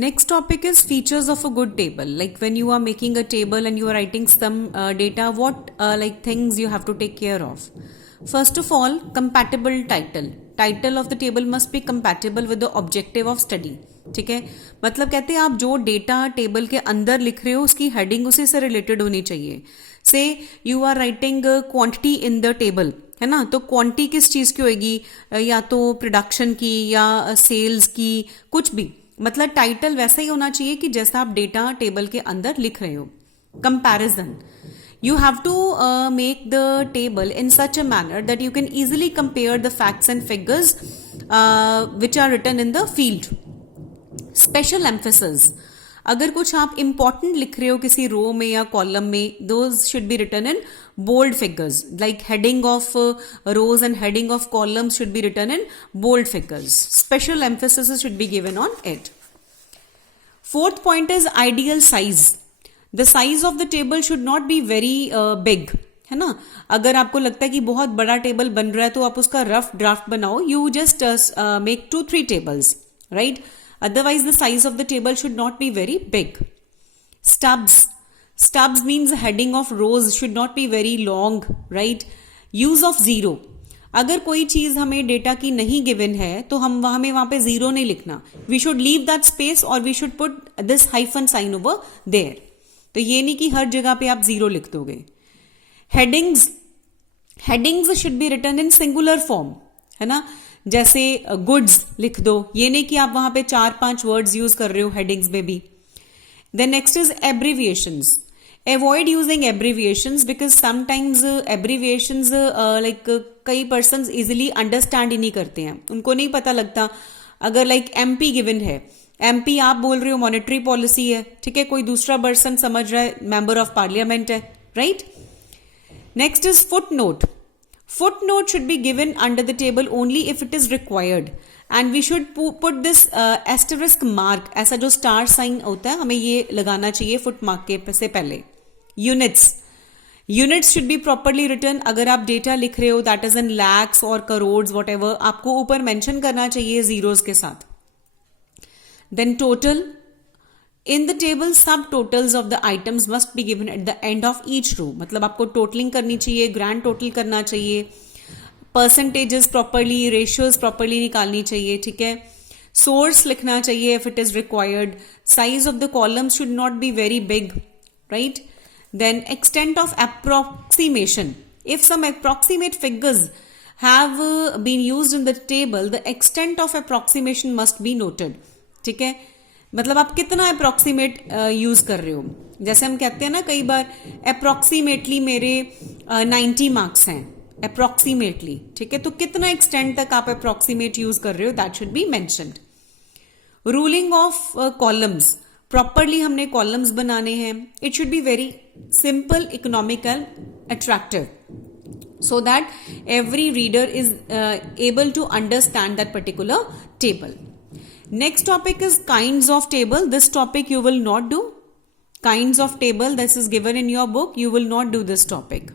Next topic is features of a good table. Like when you are making a table and you are writing some data, what like things you have to take care of. First of all, compatible title. Title of the table must be compatible with the objective of study. ठीक है, मतलब कहते हैं आप जो data table के अंदर लिख रहे हो उसकी हेडिंग उसी से रिलेटेड होनी चाहिए. So you are writing quantity in the table, है ना, तो क्वांटिटी किस चीज की होगी, या तो प्रोडक्शन की या सेल्स की, कुछ भी. मतलब टाइटल वैसा ही होना चाहिए कि जैसा आप डेटा टेबल के अंदर लिख रहे हो. Comparison, you have to make the table in such a manner that you can easily compare the facts and figures which are written in the field. Special emphasis, अगर कुछ आप important लिख रहे हो किसी रो में या कॉलम में, those should be written in bold figures. Like heading of rows and heading of columns should be written in bold figures. Special emphasis should be given on it. Fourth point is ideal size. The size of the table should not be very big, है ना. अगर आपको लगता है कि बहुत बड़ा table बन रहा है तो आप उसका रफ ड्राफ्ट बनाओ. You just make 2-3 tables, right? Otherwise the size of the table should not be very big. Stubs means the heading of rows should not be very long, right? Use of zero. अगर कोई चीज हमें data की नहीं given है तो हमें वहां पे जीरो नहीं लिखना. We should leave that space और we should put this hyphen sign over there. तो ये नहीं कि हर जगह पे आप जीरो लिख दोगे. Headings should be written in singular form, है ना. जैसे गुड्स लिख दो, ये नहीं कि आप वहां पे 4-5 वर्ड्स यूज कर रहे हो हेडिंग्स में भी. Then next is abbreviations. Avoid using abbreviations because sometimes abbreviations like कई persons easily understand ही नहीं करते हैं, उनको नहीं पता लगता. अगर like MP given है, MP आप बोल रहे हो मॉनेटरी पॉलिसी है, ठीक है, कोई दूसरा पर्सन समझ रहा है मेंबर ऑफ पार्लियामेंट है, right. Next is foot note. Foot note should be given under the table only if it is required and we should put this asterisk mark. ऐसा जो स्टार साइन होता है हमें ये लगाना चाहिए फुट मार्क के से पहले. Units should be properly written. अगर आप डेटा लिख रहे हो दैट इज इन लैक्स और करोड़ वॉट एवर, आपको ऊपर मेंशन करना चाहिए जीरोस के साथ. Then total. In the table, subtotals of the items must be given at the end of each row. मतलब आपको टोटलिंग करनी चाहिए, ग्रैंड टोटल करना चाहिए, परसेंटेजेस प्रॉपरली, रेशियोज प्रॉपरली निकालनी चाहिए, ठीक है. सोर्स लिखना चाहिए if it is required. Size of the columns should not be very big, right? Then extent of approximation. If some approximate figures have been used in the table, the extent of approximation must be noted. ठीक है, मतलब आप कितना approximate use कर रहे हो. जैसे हम कहते हैं ना कई बार अप्रोक्सीमेटली मेरे 90 मार्क्स हैं, अप्रोक्सीमेटली, ठीक है, तो कितना एक्सटेंड तक आप अप्रोक्सीमेट यूज कर रहे हो that should be mentioned. Ruling of columns. Properly हमने कॉलम्स बनाने हैं. It should be very simple, economical, attractive so that every reader is able to understand that particular table. Next topic is kinds of table. This topic you will not do. Kinds of table, this is given in your book. You will not do this topic.